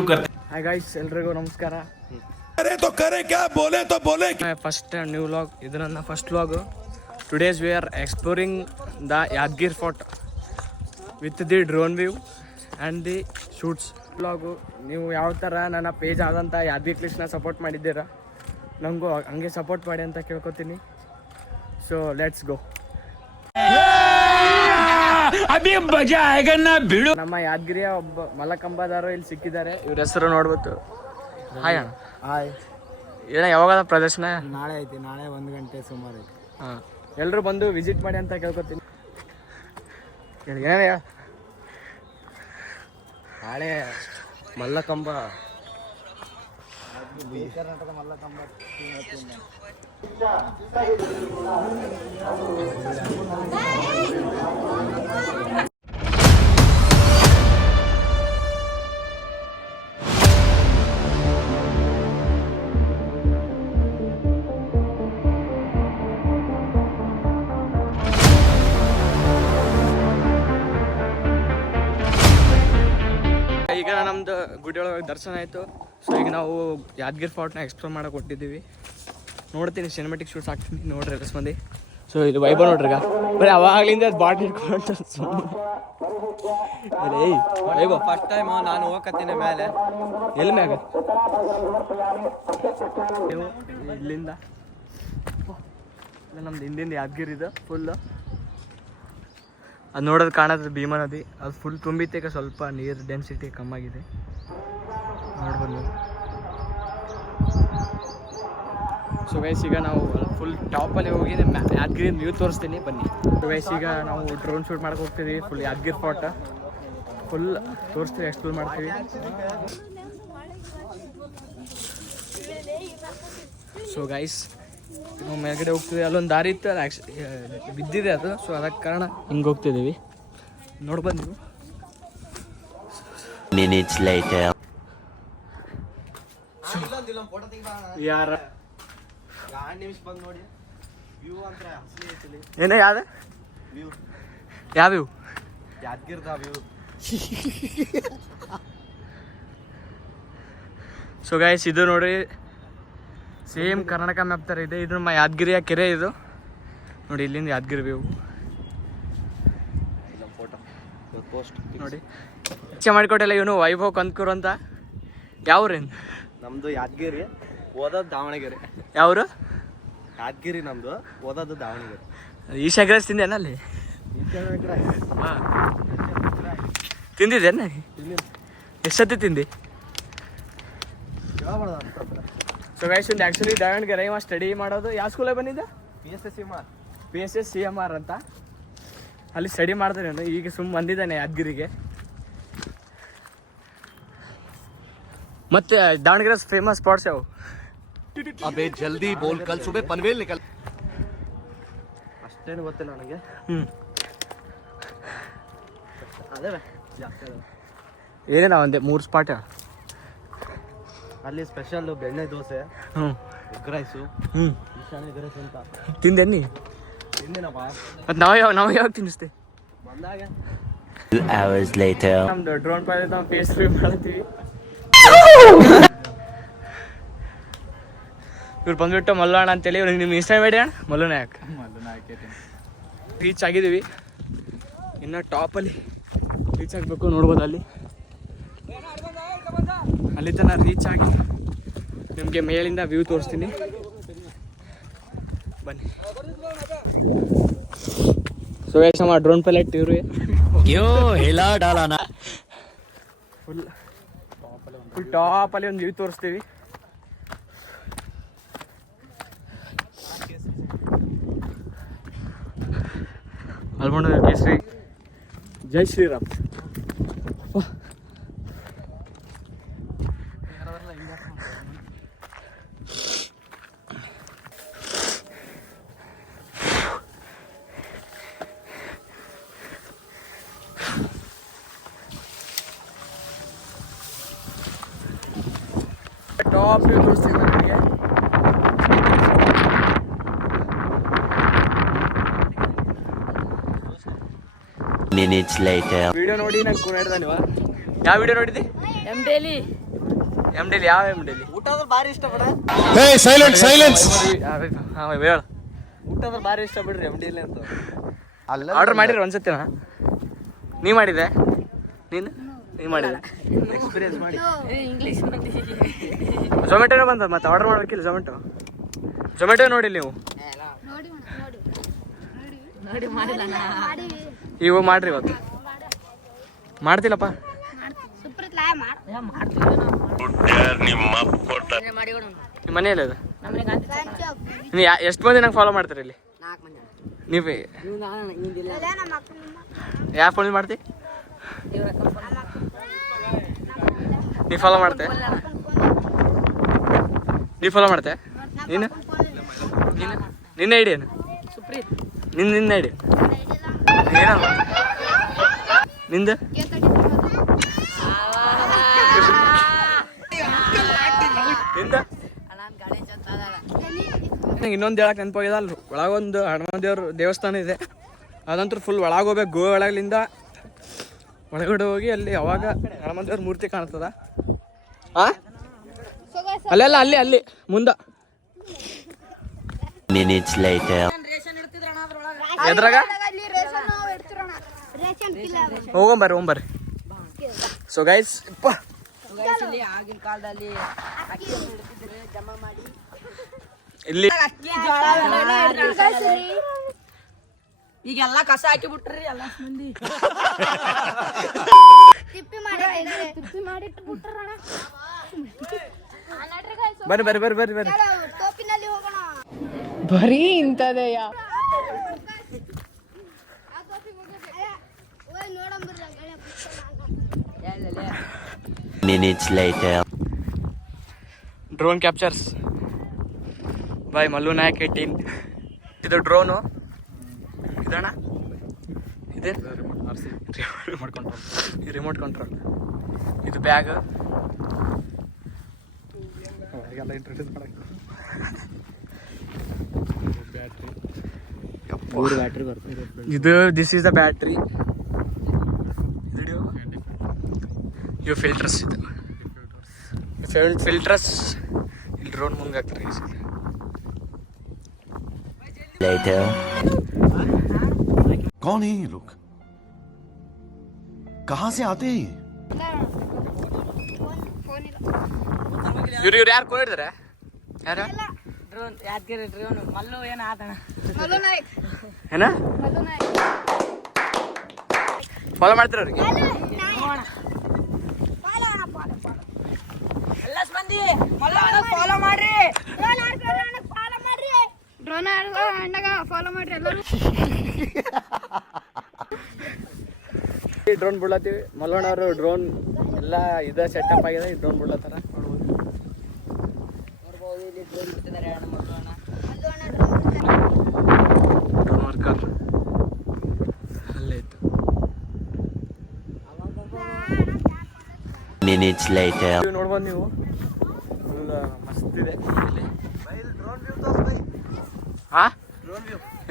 शुरू करते हैं। ಹಾಯ್ ಗೈಸ್, ಎಲ್ರಿಗೂ ನಮಸ್ಕಾರ. अरे तो करे क्या बोले तो बोले. ಫಸ್ಟ್ ನ್ಯೂ ವ್ಲಾಗ್, ಇದು ನನ್ನ first vlog. Today's we are exploring the Yadagiri fort with the drone view and the shoots vlog. ನೀವು ಯಾವ ಥರ ನನ್ನ ಪೇಜ್ ಆದಂಥ ಯಾದಗಿರಿ ಕ್ಲಿಪ್ಸ್ನ ಸಪೋರ್ಟ್ ಮಾಡಿದ್ದೀರಾ, ನನಗೂ ಹಂಗೆ ಸಪೋರ್ಟ್ ಮಾಡಿ ಅಂತ ಕೇಳ್ಕೊತೀನಿ. So let's go. ನಮ್ಮ ಯಾದಗಿರಿಯ ಒಬ್ಬ ಮಲ್ಲಕಂಬದಾರು ಇಲ್ಲಿ ಸಿಕ್ಕಿದ್ದಾರೆ. ಇವ್ರ ಹೆಸರು ನೋಡ್ಬೋದು. ಹಾಯ್ ಅಣ್ಣ. ಹಾಯ್. ಏನ ಯಾವಾಗ ಪ್ರದರ್ಶನ? ನಾಳೆ ಐತಿ, ನಾಳೆ 1 ಗಂಟೆ ಸುಮಾರು ಐತಿ. ಹಾಂ, ಎಲ್ಲರೂ ಬಂದು ವಿಸಿಟ್ ಮಾಡಿ ಅಂತ ಕೇಳ್ಕೊತೀನಿ. ಏನೇ ನಾಳೆ ಮಲ್ಲಕಂಬ, ಕರ್ನಾಟಕದ ಮಲ್ಲಕಂಬ ಈಗ ನಮ್ದು ಗುಡಿ ಒಳಗೆ ದರ್ಶನ ಆಯಿತು. ಸೊ ಈಗ ನಾವು ಯಾದಗಿರಿ ಫೋರ್ಟ್ನ ಎಕ್ಸ್ಪ್ಲೋರ್ ಮಾಡಕ್ಕೆ ಕೊಟ್ಟಿದ್ದೀವಿ. ನೋಡ್ತೀನಿ, ಸಿನಿಮೆಟಿಕ್ ಶೂಟ್ಸ್ ಹಾಕ್ತೀನಿ, ನೋಡ್ರಿ ರಸ್ ಮಂದಿ. ಸೊ ಇಲ್ಲಿ ವೈಭವ್ ನೋಡ್ರಿ, ಬರೀ ಅವಾಗಲಿಂದ ಅದು ಬಾಟ್ ಇಟ್ಕೊಂಡು ವೈಭವ್ ಫಸ್ಟ್ ಟೈಮ್ ನಾನು ಹೋಗತ್ತೀನಿ ಮೇಲೆ. ಎಲ್ಲಿ ಮ್ಯಾಗ ನೀವು ಇಲ್ಲಿಂದ ನಮ್ದು ಹಿಂದಿಂದ ಯಾದಗಿರಿ ಇದು ಫುಲ್ಲು. ಅದು ನೋಡೋದು ಕಾಣೋದು ಭೀಮಾ ನದಿ, ಅದು ಫುಲ್ ತುಂಬಿತ್ತೇಕ, ಸ್ವಲ್ಪ ನೀರು ಡೆನ್ಸಿಟಿ ಕಮ್ಮಾಗಿದೆ. ನೋಡ್ಬೋದು. ಸೊ ಗೈಸ್, ಈಗ ನಾವು ಫುಲ್ ಟಾಪಲ್ಲಿ ಹೋಗಿ ಯಾದಗಿರಿ ವ್ಯೂ ತೋರಿಸ್ತೀನಿ, ಬನ್ನಿ. ಸೊ ಗೈಸ್, ಈಗ ನಾವು ಡ್ರೋನ್ ಶೂಟ್ ಮಾಡಕ್ಕೆ ಹೋಗ್ತೀವಿ. ಫುಲ್ ಯಾದಗಿರಿ ಫೋರ್ಟ್ ಫುಲ್ ತೋರಿಸ್ತೀವಿ, ಎಕ್ಸ್ಪ್ಲೋರ್ ಮಾಡ್ತೀವಿ. ಸೊ ಗೈಸ್, ನಾವು ಮೇಲ್ಗಡೆ ಹೋಗ್ತೀವಿ. ಅಲ್ಲೊಂದು ದಾರಿ ಇತ್ತು, ಅದು ಬಿದ್ದಿದೆ ಅದು. ಸೊ ಅದಕ್ಕೆ ಕಾರಣ ಹಿಂಗೆ ಹೋಗ್ತಿದ್ದೀವಿ. ನೋಡ್ಬೋದು ನೀವು. ಯಾರ ಏನ ಯಾವ್ದ ಯಾವ ವ್ಯೂ? ಯಾದಗಿರ್ದ ವ್ಯೂ. ಸೊ ಗೈಸ್, ಇದು ನೋಡ್ರಿ, ಸೇಮ್ ಕರ್ನಾಟಕ ಮ್ಯಾಪ್ ಥರ ಇದೆ. ಇದು ನಮ್ಮ ಯಾದಗಿರಿಯ ಕೆರೆ ಇದು ನೋಡಿ. ಇಲ್ಲಿಂದ ಯಾದಗಿರಿ ವ್ಯೂ ಪೋಸ್ಟ್ ನೋಡಿ. ಇಚ್ಛೆ ಮಾಡಿಕೊಟ್ಟಲ್ಲ ಇವನು ವೈಭವ್ ಕಂದ್ಕೂರು ಅಂತ. ಯಾವ್ರೇನು? ನಮ್ದು ಯಾದಗಿರಿ, ಓದೋದು ದಾವಣಗೆರೆ. ಯಾವ್ರು? ಯಾದಗಿರಿ ನಮ್ದು, ಓದೋದು ದಾವಣಗೆರೆ. ಈಶ ಎಗ್ರೆಸ್ ತಿಂದೇನ ಅಲ್ಲಿ? ಹಾಂ, ತಿಂದಿದ್ದೇನೆ. ಎಷ್ಟೊತ್ತಿ ತಿಂದು? ಸೊ ಗೈಸ್, ಒಂದು ಆ್ಯಕ್ಚುಲಿ ದಾವಣಗೆರೆ ಇವ ಸ್ಟಡಿ ಮಾಡೋದು ಯಾವ ಸ್ಕೂಲಾಗ ಬಂದಿದ್ದೆ? PSS CMR ಅಂತ. ಅಲ್ಲಿ ಸ್ಟಡಿ ಮಾಡ್ತಾನೆ. ಈಗ ಸುಮ್ಮ ಬಂದಿದ್ದಾನೆ ಯಾದಗಿರಿಗೆ. ಮತ್ತೆ ದಾವಣಗೆರೆ ಫೇಮಸ್ ಸ್ಪಾಟ್ಸ್ ಯಾವ? ಅಬೇ ಜಲ್ದಿ ಬೋಲ್, ಕಲ್ ಸುಬೆ ಪನ್ವೇಲ್ ನಿಕಲ್. ಅಷ್ಟೇನು ಗೊತ್ತಿಲ್ಲ ನನಗೆ. ಅದೇ ಏನೇನ ಒಂದೇ 3 ಸ್ಪಾಟ್ ಅಲ್ಲಿ ಸ್ಪೆಷಲ್ ಬೆಣ್ಣೆ ದೋಸೆ, ಎಗ್ ರೈಸು, ಈಶಾನ್ಯ ಎಗ್ ರೈಸ್ ಅಂತ ತಿಂದೇನಿ. ತಿಂದಿನಪ್ಪ. ಮತ್ತು ನಾವು ಯಾವಾಗ ತಿನ್ನಿಸ್ತೆ ಬಂದಾಗ. ನಮ್ದು ಡ್ರೋನ್ ಪೈಲಟ್ ನಾವು ಫೇಸ್ ರಿವ್ಯೂ ಮಾಡ್ತೀವಿ. ಇವ್ರು ಬಂದ್ಬಿಟ್ಟು ಮಲ್ಲಣ್ಣ ಅಂತೇಳಿ. ಇವ್ರಿಗೆ ನಿಮ್ಮ ಇಷ್ಟ ಬೇಡ ಅಣ್ಣ? ಮಲ್ಲನಾಯಕ್. ರೀಚ್ ಆಗಿದ್ದೀವಿ. ಇನ್ನು ಟಾಪಲ್ಲಿ ರೀಚ್ ಆಗಬೇಕು. ನೋಡ್ಬೋದು ಅಲ್ಲಿ ತನಕ ರೀಚ್ ಆಗಿ ನಿಮಗೆ ಮೇಲಿಂದ ವ್ಯೂ ತೋರಿಸ್ತೀನಿ, ಬನ್ನಿ. ಸೊ ಗೈಸ್, ನಮ್ಮ ಡ್ರೋನ್ ಪೈಲಟ್ ಇವ್ರು ಫುಲ್ ಟಾಪಲ್ಲಿ ಒಂದು ವ್ಯೂ ತೋರಿಸ್ತೀವಿ. ಅಲ್ಕೊಂಡು ಕೇಸರಿ, ಜೈ ಶ್ರೀರಾಮ್. ಟಾಪ್ ವ್ಯೂ ತೋರಿಸ್ತೀನಿ ನನಗೆ. minutes later. ವಿಡಿಯೋ ನೋಡಿ ನಂಗೆ ಕುಣಿಡ್ದ ನೀವು. ಯಾವ ವಿಡಿಯೋ ನೋಡಿದ್ದಿ? ಎಮ್ ಡೇಲಿ ಎಮ್ ಡಿಲಿ ಯಾವ ಎಮ್ ಡಿಲಿ ಊಟ ಅಂದ್ರೆ ಭಾರಿ ಇಷ್ಟ ಬಿಡ. Hey, silence, silence. ಹಾಂ ಹೇಳ. ಊಟ ಅಂದ್ರೆ ಭಾರಿ ಇಷ್ಟ ಬಿಡ್ರಿ ಎಮ್ ಡಿ ಇಲ್ಲ ಅಂತ. ಅಲ್ಲ ಆರ್ಡರ್ ಮಾಡಿರಿ ಒಂದ್ಸತಿನ ನೀ ಮಾಡಿದೆ ನೀ ಮಾಡಿದೆ ಎಕ್ಸ್ಪೀರಿಯನ್ಸ್ ಮಾಡಿ. ಝೊಮ್ಯಾಟೋನೇ ಬಂದ ಮತ್ತೆ ಆರ್ಡರ್ ಮಾಡ್ಬೇಕಿಲ್ಲ ಝೊಮ್ಯಾಟೋ ನೋಡಿಲ್ಲ ನೀವು ಇವು ಮಾಡ್ರಿ ಇವತ್ತು ಮಾಡ್ತಿಲ್ಲಪ್ಪ ನಿಮ್ಮ ಮನೆಯಲ್ಲಿ ಅದು ನೀವು ಎಷ್ಟು ಮಂದಿ ನಂಗೆ ಫಾಲೋ ಮಾಡ್ತೀರಿ ಇಲ್ಲಿ ನೀವು ಯಾವ ಫೋನ್ ಮಾಡ್ತಿ ನೀ ಫಾಲೋ ಮಾಡ್ತೆ ನೀನು ನಿನ್ನ ಐಡಿ ಏನು ನಿನ್ನ ಐಡಿ ಏನಲ್ಲ ನಿಂದು ನಂಗೆ ಇನ್ನೊಂದು ಹೇಳಕ್ಕೆ ನೆನಪಾಗಿದೆ ಅಲ್ಲಿ ಒಳಗೊಂದು ಹನುಮಾನ್ ದೇವ್ರ ದೇವಸ್ಥಾನ ಇದೆ ಅದಂತೂ ಫುಲ್ ಒಳಗೆ ಹೋಗ್ಬೇಕು ಗೋವಾ ಒಳಗಲಿಂದ ಒಳಗಡೆ ಹೋಗಿ ಅಲ್ಲಿ ಅವಾಗ ಹನುಮಾನ್ ದೇವ್ರ ಮೂರ್ತಿ ಕಾಣ್ತದ ಅಲ್ಲೆಲ್ಲ ಅಲ್ಲಿ ಮುಂದೆ ಎದ್ರಾಗ ಹೋಗೊಂಬರ್ರಿ ಸೊ ಗೈಸ್ ಆಗಿನ ಕಾಲದಲ್ಲಿ ಇಲ್ಲಿ ಈಗೆಲ್ಲ ಕಸ ಹಾಕಿ ಬಿಟ್ರಿ ಎಲ್ಲ ಮಂದಿ ಬರ್ರಿ ಬರೀ ಇಂಥದೆಯ Minutes later. Drone captures by Mallu Nayak 18. ಇದು ಡ್ರೋನು ಇದಣ್ಣ ಇದೆ ರಿಮೋಟ್ ಕಂಟ್ರೋಲ್ ಇದು ಬ್ಯಾಗ್ ಇದು ದಿಸ್ ಈಸ್ ದ ಬ್ಯಾಟ್ರಿ ಇವು ಫಿಲ್ಟರ್ಸ್ ಇದು ಫಿಲ್ಟರ್ಸ್ ಇಲ್ಲಿ ಡ್ರೋನ್ ಮುಂದೆ ಹಾಕ್ತಾರೆ Later. कौन है ये लोग? कहाँ से आते हैं ये? ಇವ್ರು ಯಾರು ಕೊಂಡಿದ್ದಾರೆ ಯಾರು ಡ್ರೋನ್ ಯಾದಗಿರಿ ಡ್ರೋನ್ ಮಲ್ಲು ಏನ ಆತಣ ಏನ ಫಾಲೋ ಮಾಡ್ತೀರ ಅವ್ರಿಗೆ ಎಲ್ಲ ಮಂದಿ ಮಲ್ಲು ಫಾಲೋ ಮಾಡ್ರಿ ಡ್ರೋನ್ ಅಣ್ಣಗ ಫಾಲೋ ಮಾಡ್ರಿ ಎಲ್ಲರೂ ಡ್ರೋನ್ ಬಿಡ್ಲತ್ತೀವಿ ಮಲ್ಲಣ್ಣ ಅವರು ಡ್ರೋನ್ ಎಲ್ಲ ಇದ ಸೆಟಪ್ ಆಗಿದೆ ಈ ಡ್ರೋನ್ ಬಿಡ್ಲತ್ತಾರ ನೋಡ್ಬೋದು ಇಲ್ಲಿ ಡ್ರೋನ್ ಬಿಡ್ತಿದ್ದಾರೆ ಅಣ್ಣ ಮಲ್ಲು ಅಣ್ಣ ಡ್ರೋನ್ ವರ್ಕರ್ ಅಲ್ಲೇ ಇತ್ತು Minutes later. ನೋಡ್ಬೋದು ನೀವು ಫುಲ್ ಮಸ್ತ್ ಇದೆ ಇಲ್ಲಿ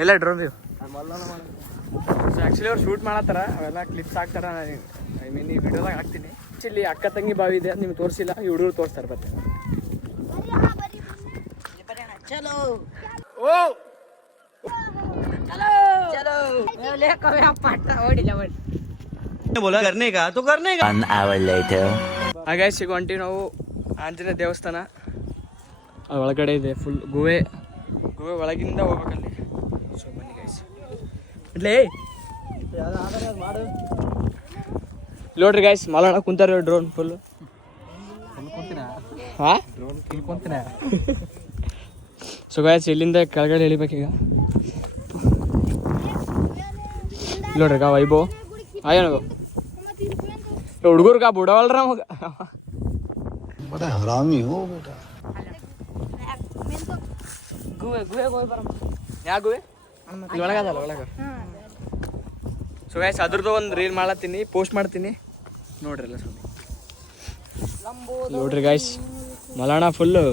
ಇಲ್ಲ ಡ್ರೋನ್ ವ್ಯೂ ಸೊ ಆ್ಯಕ್ಚುಲಿ ಅವ್ರು ಶೂಟ್ ಮಾಡತ್ತಾರ ಅವೆಲ್ಲ ಕ್ಲಿಪ್ಸ್ ಹಾಕ್ತಾರ ಐ ಮೀನ್ ಈ ವಿಡಿಯೋದಾಗ ಹಾಕ್ತೀನಿ ಇಲ್ಲಿ ಅಕ್ಕ ತಂಗಿ ಬಾವಿ ಇದೆ ನಿಮ್ಗೆ ತೋರಿಸಿಲ್ಲ ಈ ಹುಡುಗರು ತೋರಿಸ್ತಾರೆ ಮತ್ತೆ ಚಲೋ ಓ ಚಲೋ ಚಲೋ ಲೇಕವೇ ಪಟ್ಟ ಓಡಿಲ್ಲ ಓಡಿ बोला करने का तो करने का. 1 hour later. ಹಾಗಾಗಿ ಸಿಗುವಂಟಿ ನಾವು ಆಂಜನೇಯ ದೇವಸ್ಥಾನ ಅದು ಒಳಗಡೆ ಇದೆ ಫುಲ್ ಗುಹೆ ಒಳಗಿಂದ ಹೋಗ್ಬೇಕಲ್ಲಿ ಸೊ ಬನ್ನಿ ಗೈಸ್ ಇಡ್ಲೇ ನೋಡ್ರಿ ಗೈಸ್ ಮಲಣ ಕುಂತಾರ ಡ್ರೋನ್ ಫುಲ್ ಹಾಂ ಸೊ ಗೈಸ್ ಇಲ್ಲಿಂದ ಕೆಳಗಡೆ ಇಳಿಬೇಕೀಗ ನೋಡ್ರಿ ಗಾ ವೈಭವ್ ಆಯ್ಯನಗೋ ಹುಡುಗರ್ಗ ಬುಡವಲ್ರ ಮಗ बड़ा हरामी हो बेटा. ಗುವೆ ಹೋಗಿ ಬರಮ್ಮ ಯಾ ಗುಹೆ ಇಲ್ಲಿ ಒಳಗದಲ್ಲ ಒಳಗ ಸೊ ಗೈಸ್ ಅದ್ರದ್ದು ಒಂದು ರೀಲ್ ಮಾಡತ್ತೀನಿ ಪೋಸ್ಟ್ ಮಾಡ್ತೀನಿ ನೋಡ್ರಿ ಎಲ್ಲ ನೋಡ್ರಿ guys Malana full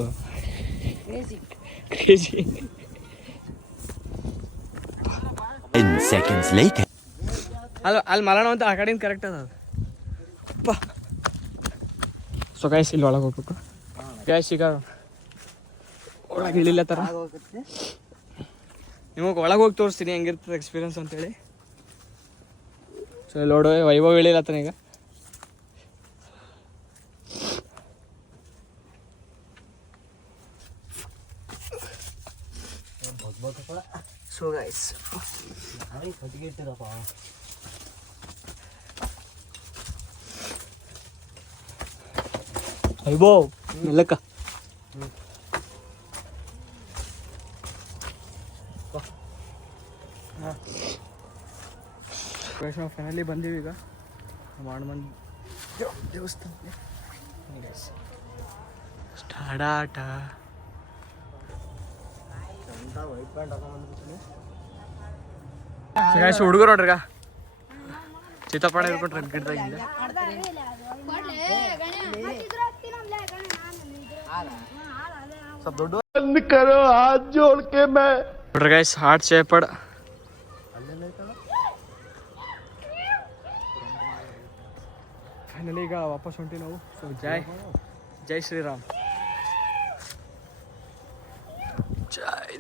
crazy 10 seconds later. ಅಲ್ಲಿ ಮಲಾಣ ಅಂತ ಆ ಕಡೆಯಿಂದ ಕರೆಕ್ಟ್ ಅದ ಅಪ್ಪ ಸೊ ಸೊ ಗೈಸ್ ಇಲ್ಲಿ ಒಳಗೆ ಹೋಗ್ಬೇಕು ಗೈಸ್. ಈಗ ಒಳಗೆ ಇಳಿಲತ್ತಾರ. ನಿಮಗೆ ಒಳಗೆ ಹೋಗಿ ತೋರಿಸ್ತೀನಿ ಹೆಂಗಿರ್ತದೆ ಎಕ್ಸ್ಪೀರಿಯನ್ಸ್ ಅಂತೇಳಿ. ಸೊ ನೋಡು ವೈಭವ್ ಇಳಿಲತ್ತಾನ ಈಗ. ಸೊ ಗೈಸ್ ವೈಭವ್ ಮೆಲ್ಲಕ್ಕ. ನಾವು ಫೈನಲಿ ಬಂದೀವಿ ಈಗ ಮಾಡ್ಮಂದು ದೇವಸ್ಥಾನಕ್ಕೆ. ಸ್ಟಾರ್ಟ್ ಹುಡುಗರು ನೋಡ್ರಿಗ ಚಿತ್ತಪಾಡ ಇರ್ಕೊಟ್ರೆ ಗಿಡದಾಗಿಂದ. ನೋಡ್ರಿ ಗೈಸ್ ಹಾರ್ಟ್ ಶೇಪಡ್. ಫೈನಲಿ ಈಗ ವಾಪಸ್ ಹೊಂಟಿ ನಾವು. ಸೊ ಜೈ ಶ್ರೀರಾಮ್.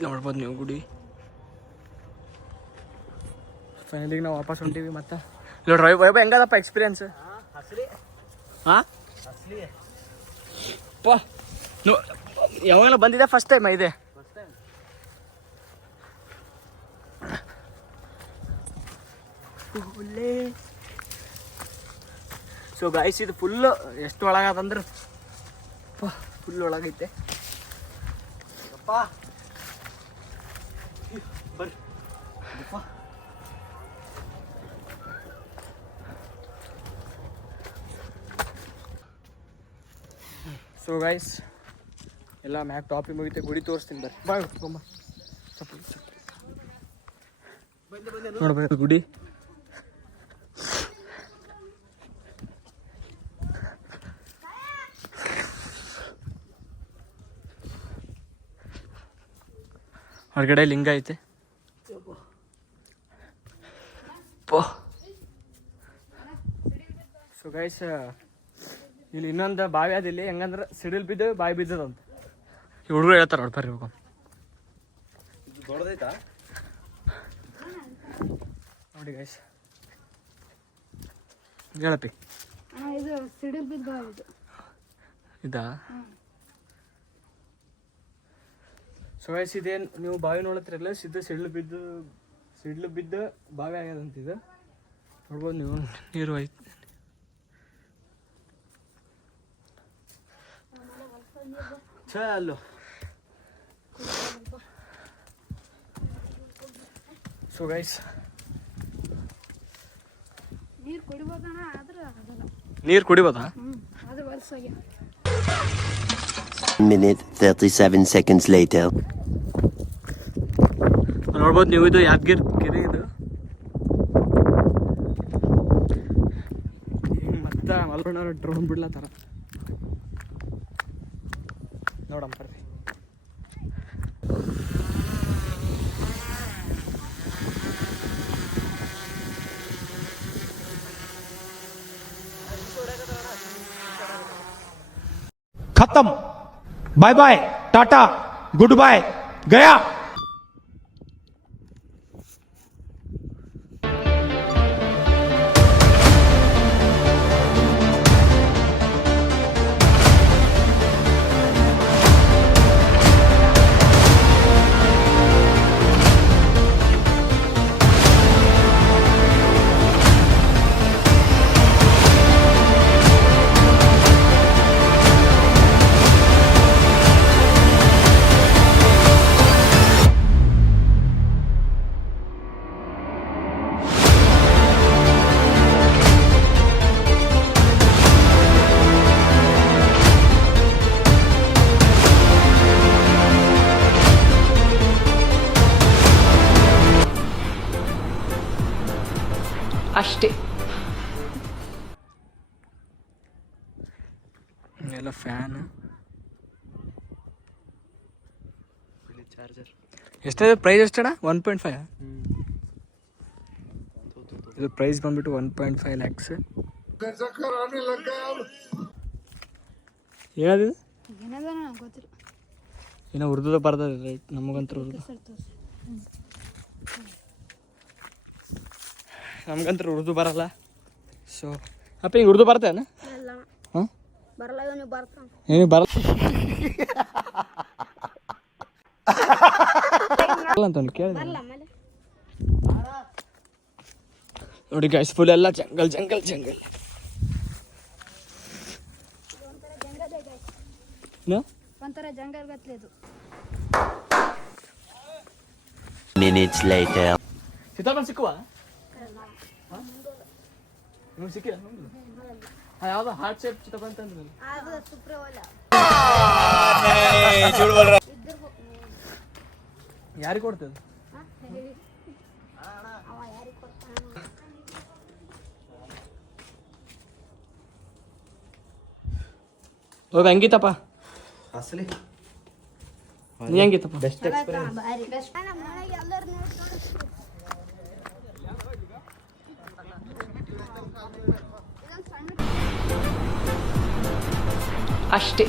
ನೋಡ್ಬೋದು ನೀವು ಗುಡಿ. ಫೈನಲಿ ನಾವು ವಾಪಸ್ ಹೊಂಟೀವಿ. ಮತ್ತೆ ನೋಡ್ರಿ ವೈಭವ್ ಹೆಂಗದಪ್ಪ ಎಕ್ಸ್ಪೀರಿಯನ್ಸ್? ಹಾಂ ಯಾವಾಗಲೂ ಬಂದಿದೆ ಫಸ್ಟ್ ಟೈಮ್ ಇದೆ. ಸೊ ಗೈಸ್ ಇದು ಫುಲ್ಲು ಎಷ್ಟು ಒಳಗದಂದ್ರೆ ಫುಲ್ ಒಳಗೈತೆ. ಸೊ ಗೈಸ್ ಎಲ್ಲ ಮ್ಯಾಪ್ ಟಾಪಿಗೆ ಮುಗಿತೆ. ಗುಡಿ ತೋರಿಸ್ತೀನಿ ಬರ್ರಿ. ಬಾಯ್ ತುಂಬ ನೋಡ್ಬೇಕು ಗುಡಿ. ಹೊರಗಡೆ ಲಿಂಗ ಐತೆ. ಸೊ ಗೈಸ್ ಇಲ್ಲಿ ಇನ್ನೊಂದು ಬಾವಿ ಅದ. ಇಲ್ಲಿ ಹೆಂಗಂದ್ರೆ ಸಿಡಿಲ್ ಬಿದ್ದು ಬಾವಿ ಬಿದ್ದದಂತ ಹುಡುಗರು ಹೇಳ್ತಾರೆ. ನೋಡಿ ಬರ್ರಿ ಹೋಗ ನೋಡಿ ಗೈಸ್ ಹೇಳಪ್ಪಿ. ಇದಾ? ಸೊ ಗೈಸ್ ಇದೇನು ನೀವು ಬಾವಿ ನೋಡತ್ತಿರಲ್ಲ, ಸಿಡ್ಲು ಬಿದ್ದು ಬಾವಿ ಆಗ್ಯದಂತ. ಇದು ನೋಡ್ಬೋದು ನೀವು, ನೀರು ಐತೆ. ಚಲೋ ಸೊ ಗೈಸ್ ನೀರು ಕುಡಿಬೋದಾ? 1:37 seconds later. ನೋಡ್ಬೋದು ನೀವು, ಇದು ಯಾದಗಿರಿ ಕೆರೆ. ಇದು ಮತ್ತೆ ಮಲ್ಕೊಂಡವ್ರು ಡ್ರೋನ್ ಬಿಡ್ಲತ್ತಾರ. ನೋಡಮ್ಮ ಬರ್ರಿ. खत्म, bye bye, tata, goodbye, गया. ಅಷ್ಟೇ. ಎಲ್ಲ ಫ್ಯಾನ್. ಎಷ್ಟಿದೆ ಪ್ರೈಸ್? ಎಷ್ಟಣ್ಣ? 1.5. ಇದು ಪ್ರೈಸ್ ಬಂದ್ಬಿಟ್ಟು 1.5 lakhs. ಏನದು ಏನದ ನಂಗೆ ಗೊತ್ತಿಲ್ಲ. ಏನೋ ಉರ್ದುದ ಬರ್ತದೆ ರೈಟ್, ನಮಗಂತೂ ಉರ್ದು ನಮ್ಗಂತೂ ಉರ್ದು ಬರಲ್ಲ. ಸೊ ಅಪ್ಪ ಹಿಂಗೆ ಉರ್ದು ಬರ್ತೇನೆ ಹಾಂ ಬರಲ್ಲ ಇವನು ಬರ್ತಾನೆ. ಏನಿಗೆ ಬರಲ್ಲ ಅಂತ ಕೇಳಿದೆ ನೋಡಿ ಗೈಸ್, ಫುಲ್ ಎಲ್ಲ ಜಂಗಲ್ ಜಂಗಲ್ ಜಂಗಲ್. ಒಂಥರ ಜಂಗಲ್ ಗತ್ಲೆ ಇದು. Minutes later. ಸೀತಾಫಲ ಸಿಕ್ಕುವ ಸಿಕ್ಕಿಲ್ಲ ಯಾವ್ದು ಹಾರ್ಟ್ ಶೇಪ್ ಸೀತಾಫಲ ಅಂತಂದ್ರೆ ಯಾರಿಗೆ ಕೊಡ್ತದೆ? ಹೋಗಿ ಹಂಗಿತ್ತಪ್ಪ, ನೀ ಹೆಂಗಿತ್ತಪ್ಪ? Best experience. ಅಷ್ಟೇ.